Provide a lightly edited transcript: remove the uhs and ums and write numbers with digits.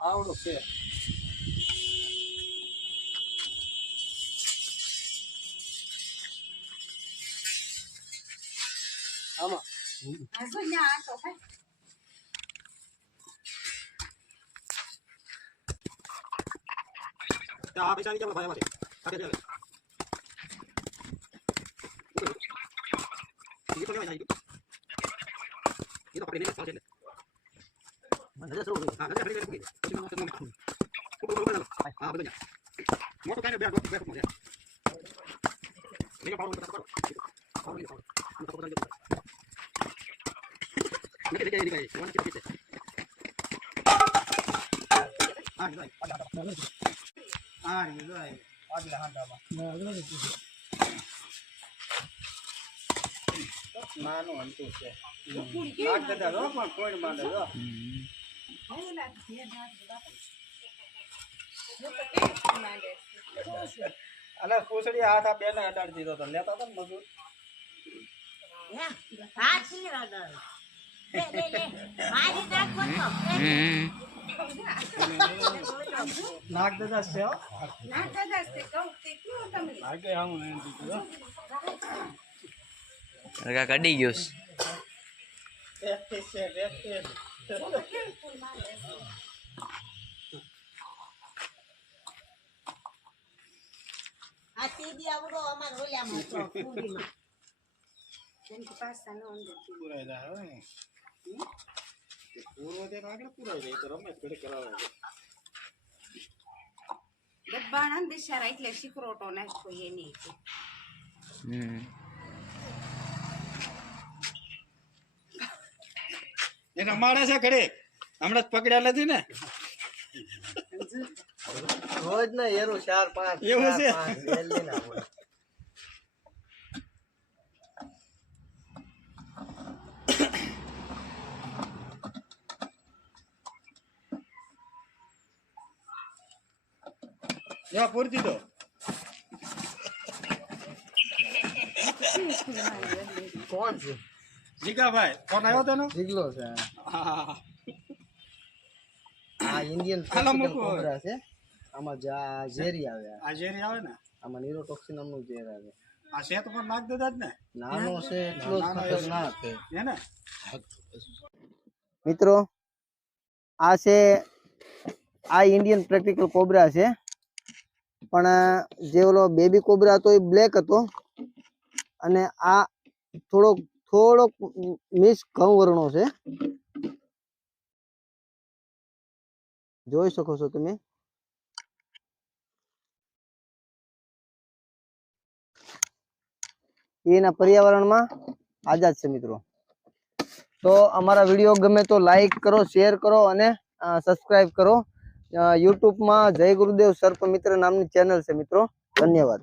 આવડો છે આમાં આ પૈસા આવી જાય ભાઈ આમાં ये तो क्या है ये तो पकड़ने का साल चले नजर से हां नजर खड़ी करके हां बोल जा मोटो कहने बैठ बैठ मुझे लेके पारो बता पारो नहीं पारो नहीं देखिए ये वन के पीछे हां ये भाई आगे हां डाबा નાનું અંતું છે નાક દાદા રો પણ કોઈ માંડે જો અલે પૂછડી હાથ આ બેને અડાડી દીધો તો લેતા તો મજૂર હાથ ની રાડર લે મારી નાખો તો નાક દાદા છે નાક દાદા છે કહું તે ક્યું તમે આગે આવું નહીં દીધું Agak kadi Yus. Hati dia bro aman oleh motor pudi mah. Dan kepasan onde પૂરાઈ જાય હવે પૂરો દે આગળ પૂરાઈ જાય તો રમે ઘડે કરાવે ડબ્બાના દિશા એટલે સિકરોટો નાખો એની એને મારે છે ઘડે હમણાં જ પકડ્યા નથી ને રોજ ને એરું 4-5 એવું છે જલ્દી ના હોય યા પૂરતી તો કોણ છે જીગાભાઈ કોણ આવ્યો તને જીગલો છે હા આ ઇન્ડિયન કોબરા છે આમાં ઝેરી આવે આ ઝેરી આવે ને આમાં ન્યુરોટોક્સિન નામનું ઝેર આવે આ સેત પર નાખ દેતા જ ને નાનો છે એટલો જ ખતરનાક છે હે ને મિત્રો આ છે આ ઇન્ડિયન પ્રેક્ટિકલ કોબરા છે પણ જે ઓલો બેબી કોબરા હતો એ બ્લેક હતો અને આ થોડોક મિસ ઘઉં વર્ણો છે જોઈ શકો છો તમે એના પર્યાવરણમાં આઝાદ છે મિત્રો તો અમારા વિડીયો ગમે તો લાઈક કરો શેર કરો અને સબસ્ક્રાઇબ કરો YouTube માં જય ગુરુદેવ સર્પ મિત્ર નામની ચેનલ છે મિત્રો ધન્યવાદ